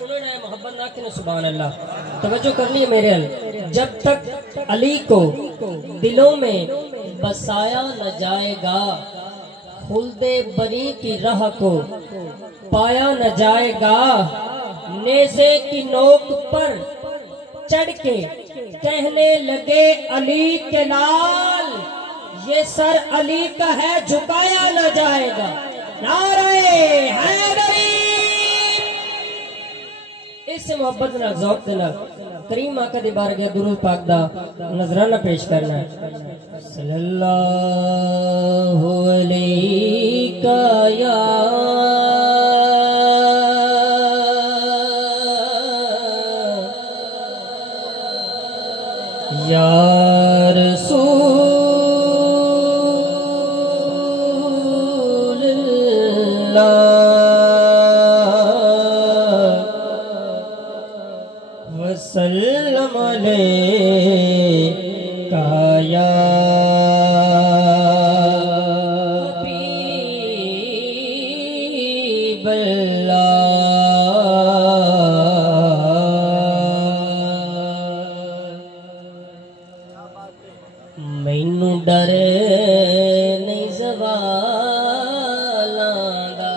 सुने ना मोहब्बत ना कि सुभान अल्लाह। तवज्जो करनी है मेरे अल। जब तक अली को दिलों में बसाया न जाएगा, खुल्दे बरी की राह को पाया न जाएगा, नेज़े की नोक पर चढ़ के कहने लगे अली के लाल, ये सर अली का है झुकाया न जाएगा। नारे हैदरी। इससे मोहब्बत ना ज़ौक़ ना करीम आका दी बारगाह दुरूद पाक दा नजराना पेश करना है। सल्लल्लाहु अलैका या रसूलल्लाह वसल्लम अलैका या मैनू डर नहीं ज़वालां दा,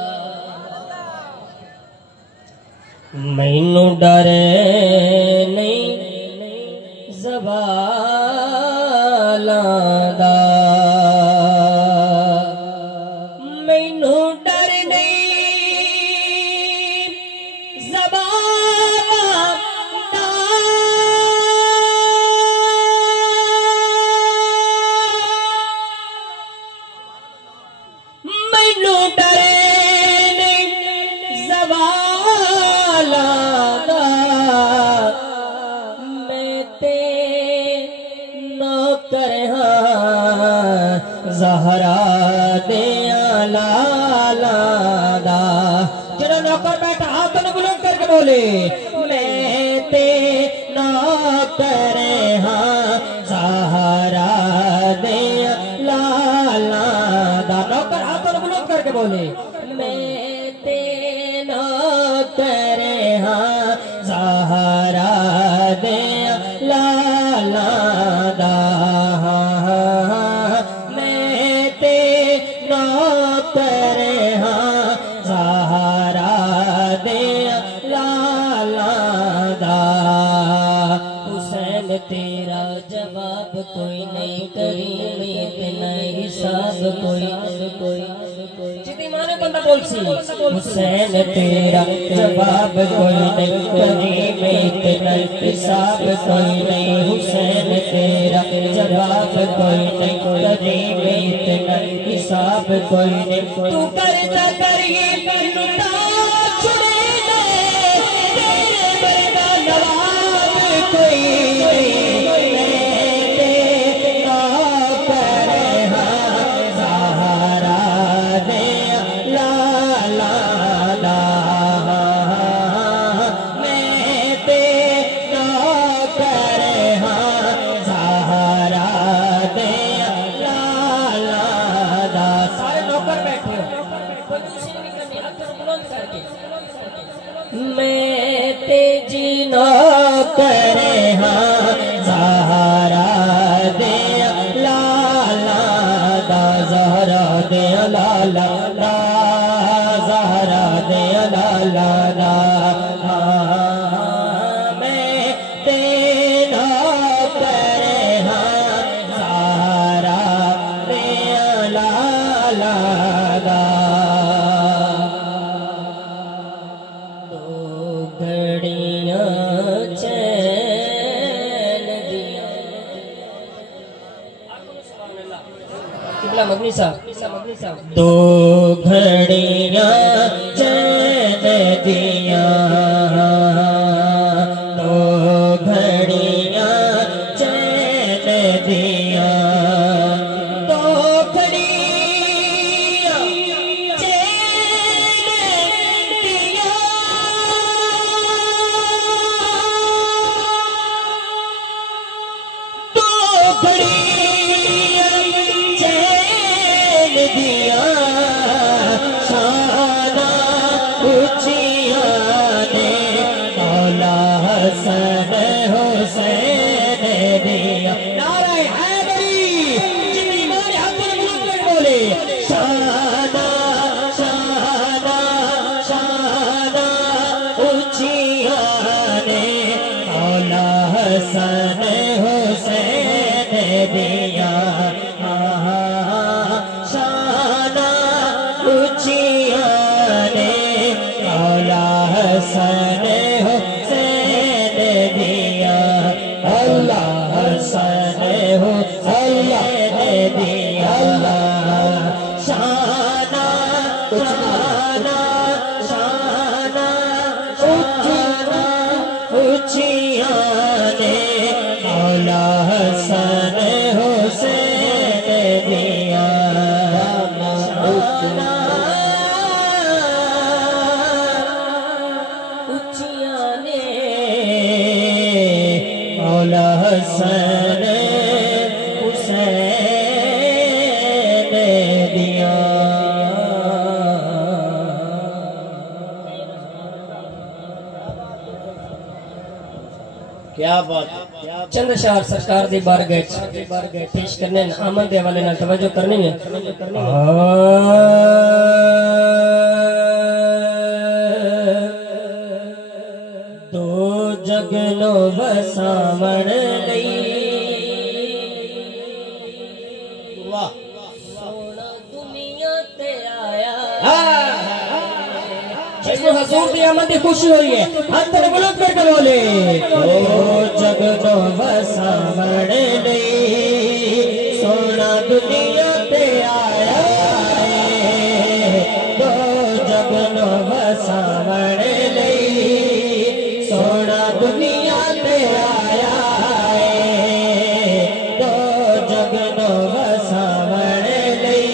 मैनू डर नहीं ज़वालां दा, मैनू डर नहीं ज़वालां दा, मैनू डरे नहीं ज़वालां दा, मैं ते नौकर हां ज़हरा दियां लालां दा। जेड़ा नौकर बैठा हाथ न बुलंद करके बोले, मैं ते नौकर हां ज़हरा दियां लालां दा। नौकर हाथ न बुलंद करके बोले, मैं ते नौकर हां ज़हरा दियां लालां दा, मैं ते नौकर हां ज़हरा दियां लालां दा। हुसैन तेरा जवाब कोई नहीं, करीम इतना हिसाब कोई जितनी माने बंदा बोल सी। हुसैन तेरा जवाब कोई नहीं, करीम इतना हिसाब कोई नहीं, हुसैन तेरा जवाब कोई नहीं, करीम इतना हिसाब कोई नहीं। तू करता करीम लुटा छुड़े दे, तेरे बरदा नवाब कोई नहीं। मैं तेजी नौकर हां ज़हरा दियां लालां दा, ज़हरा दियां लालां दा, ज़हरा दियां लालां दा। मैं ते नौकर हां ज़हरा दियां लालां दा। दो घड़ियां चैन दिया, दो घड़ियां चैन दिया, दो घड़ियां चैन दिया, दो घड़ियां चैन दिया, शाना ऊंचियां ने हसन हुसैन दिया नारे हैदरी जितनी मारे हाथ बुलंद कर बोले शाना शाना शाना ऊंचिया ने मौला हसन हुसैन दिया शाना ऊंचिया ने मौला हसन हुसैन दिया अल्लाह हसन हुसैन दिया शाना शाना शाना शाना ऊंचिया ने मौला हसन हुसैन दिया शाना ऊंचिया ने मौला हसन हुसैन दिया। क्या बात है। चंद शार सरकार दी बारगाह पेश करने आमद दे वाले नाल तवज्जो करनी है। दो जगनो बसावण लई वाह सोना दुनिया ते आया जिसको हजूर की आमद की खुशी हुई है हाथ ने बुलंद करके बोले ओ जगनो बसावण लई सोना दुनिया ते आया दो जगनो बसावण लई सोना दुनिया ते आया दो जगनो बसावण लई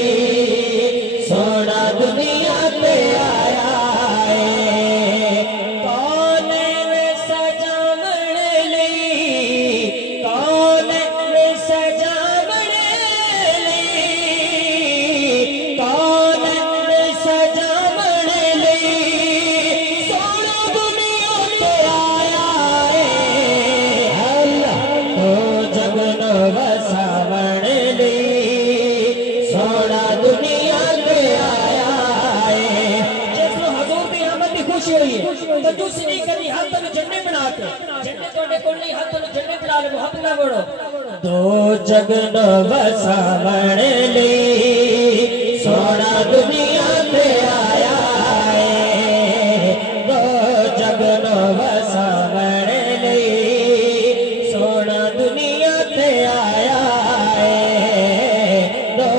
सोना दुनिया ते आया कौन सजावण लई कौन सजावण लई कौन सजावण लई सोना दुनिया ते आया अल्लाह तो जगनो बसावण लई सोना दुनिया ते आया जिसको हजूर की आमद की खुशी हुई है तो दूसरी नहीं करी हाथ में झंडे बना के झंडे तोड़ने को नहीं हाथ में झंडे बना ले मोहब्बत ना बोलो दो जगनो बसावण लई सोना दुनिया ते आया दो जगनो बसावण लई सोना दुनिया ते आया दो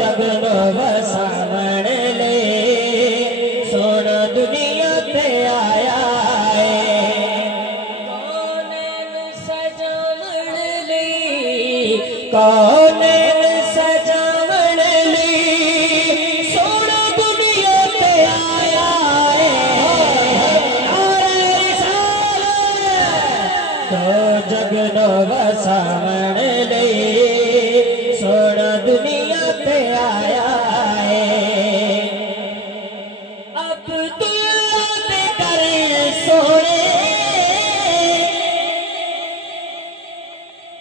जगनो बसावण लई सोना दुनिया ते आया कौन सजावण लई कौन सजावण लई सोना दुनिया ते आया नारे रिसालत तो जगनो बसावण लई सोना दुनिया ते आया अब तू कर सोने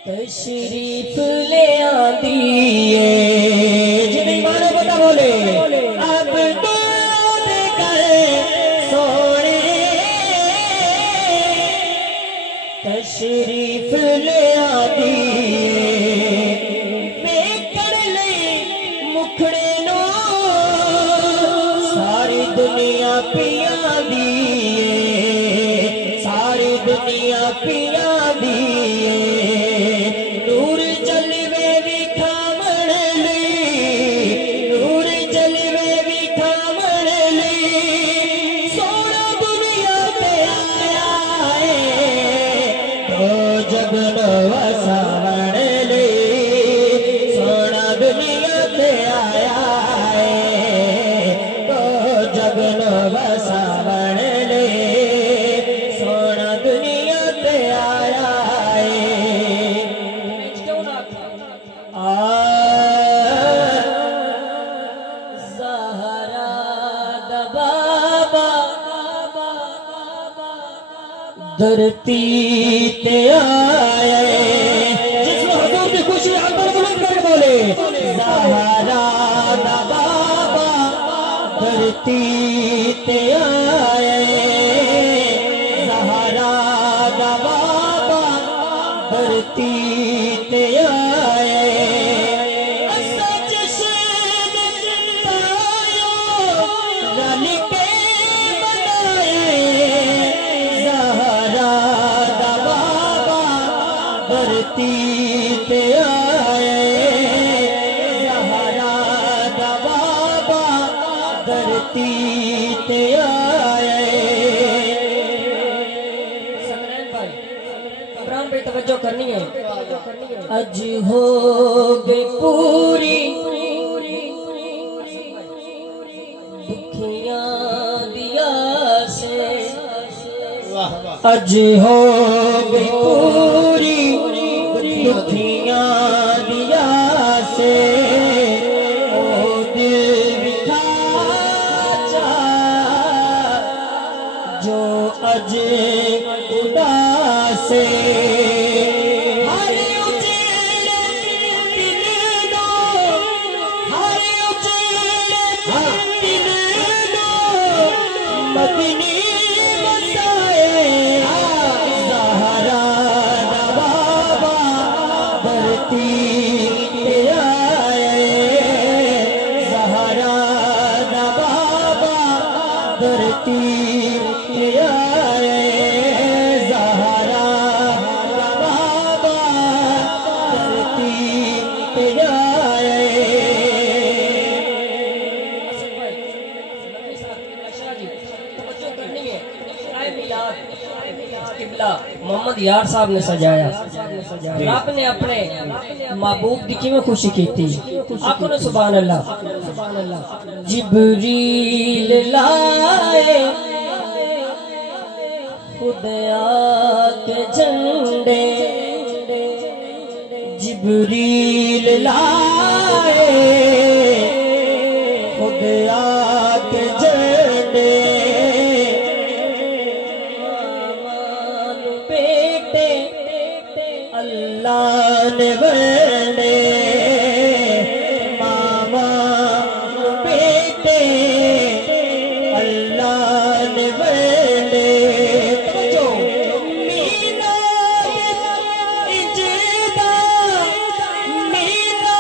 तशरीफ ले आंदी है जिन्हें मानो पता बोले अब तू कर सोने तशरीफ ले आंदी बेकर ले मुखड़े नो सारी दुनिया पिया दिए सारी दुनिया पिया दिए नूर जलवे विखावण लई नूर जलवे विखावण लई सोना दुनिया ते आया तो जगनो बसावण लई सोना दुनिया ते आया तो जगनो बसावण लई सोना दुनिया ते आया धरती ते आए, जिसमें हुजूर की खुशी अंदर बुलंद करके बोले ज़हरा दा बाबा धरती ते आए, ज़हरा दा बाबा धरती ते आए। धरती पे आए, ज़हरा दा बाबा धरती पे आए। सकरैन भाई, इमरान भाई तवज्जो करनी है। अज हो गई पूरी दुखियां दिया से, अज हो गई पूरी दुखियां दिया से, ओ दिल बिठा जा जो अज उदास से। मदनी बसाए, ज़हरा दा बाबा धरती पे आए, ज़हरा दा बाबा धरती पे आए, ज़हरा दा बाबा धरती पे आए। मोहम्मद यार साहब ने सजाया, आपने अपने महबूब की किवें खुशी की थी। आखो ने सुभान अल्लाह। जिब्रील लाए खुदा के झंडे, जिब्रील लाए खुदा के झंडे, अल्लाह ने बने मामा बेटे, अल्लाह ने बने मीना इजदा, मीना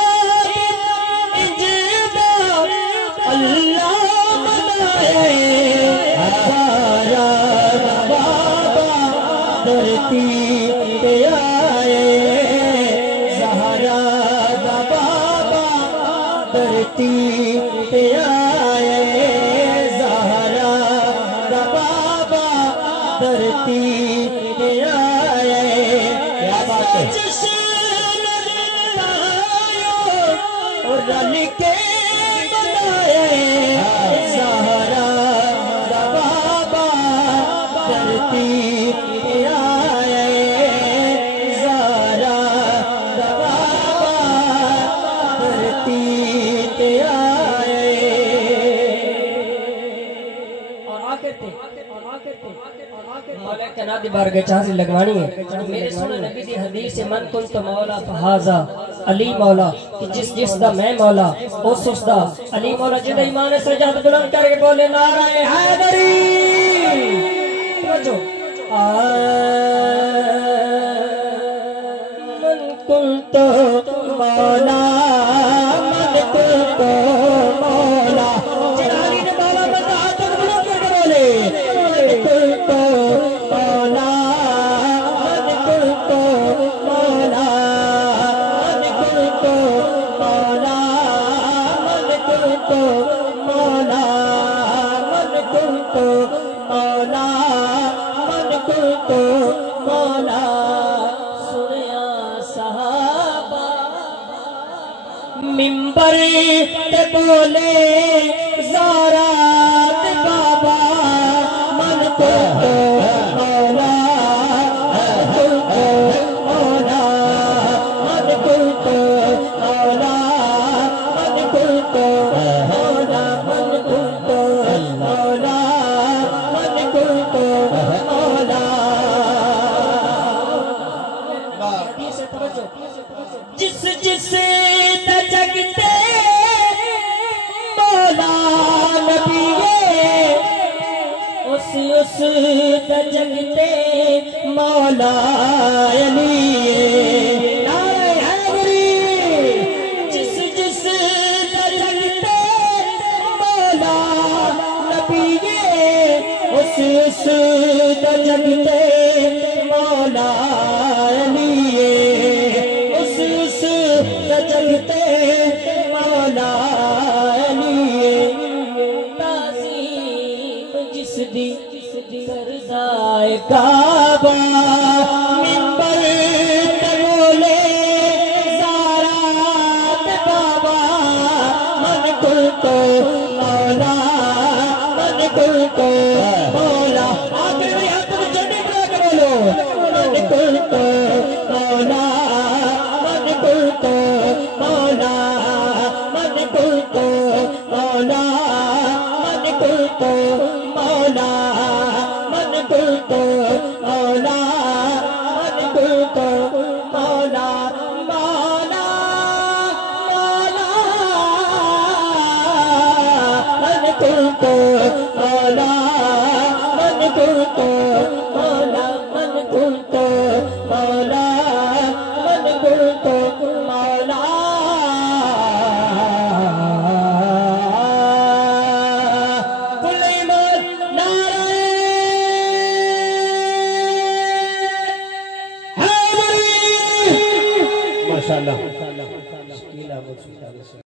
इजदा अल्लाह बनाए, ज़हरा दा बाबा धरती पे आए, ज़हरा दा बाबा धरती पे आए, ज़हरा दा बाबा धरती पे आए। क्या बात है। और रल के बनाए, ज़हरा दा बाबा धरती पे आए, ज़हरा दा बाबा धरती पे आए। और आखिर थे मौला के नादी बारगाह चाहत लगवानी है। मेरे सुने नबी दी हदीस से मन कुल तो मौला फहाजा अली मौला, कि जिस जिस दा मैं मौला उस दा अली मौला। जिदा ईमान से सजाद बुलंद करके बोले नाराए हैदरी। मन कुल तो मौला, मन कुल तो मौला, जिलानी ने मौला बता हाथ बुलंद करके बोले मन कुल तो मौला, मन कुल तो मौला, मन कुल तो मौला, मन कुल तो मौला, मन कुल तो मौला, मन कुल तो मौला। सुनिया सहाबा मिंबर ते बोले ज़ारात बाबा, मन कुल तो मौला, मन कुल तो मौला, मन कुल तो मौला, मन कुल तो मौला, मन कुल तो मौला, मन कुल तो मौला। सजगते मौला अली जिस जिस सजगते मौला नबी उस सजगते मौला अली उस सजगते मौला करदाए काबा मिंबर पे बोले ज़ारात बाबा मन कुल को मौला मन कुल को मौला आखिर में हाथ में झंडे बना के बोलो मन कुल को मौला मन कुल को मौला मन कुल को मौला मन कुल को मौला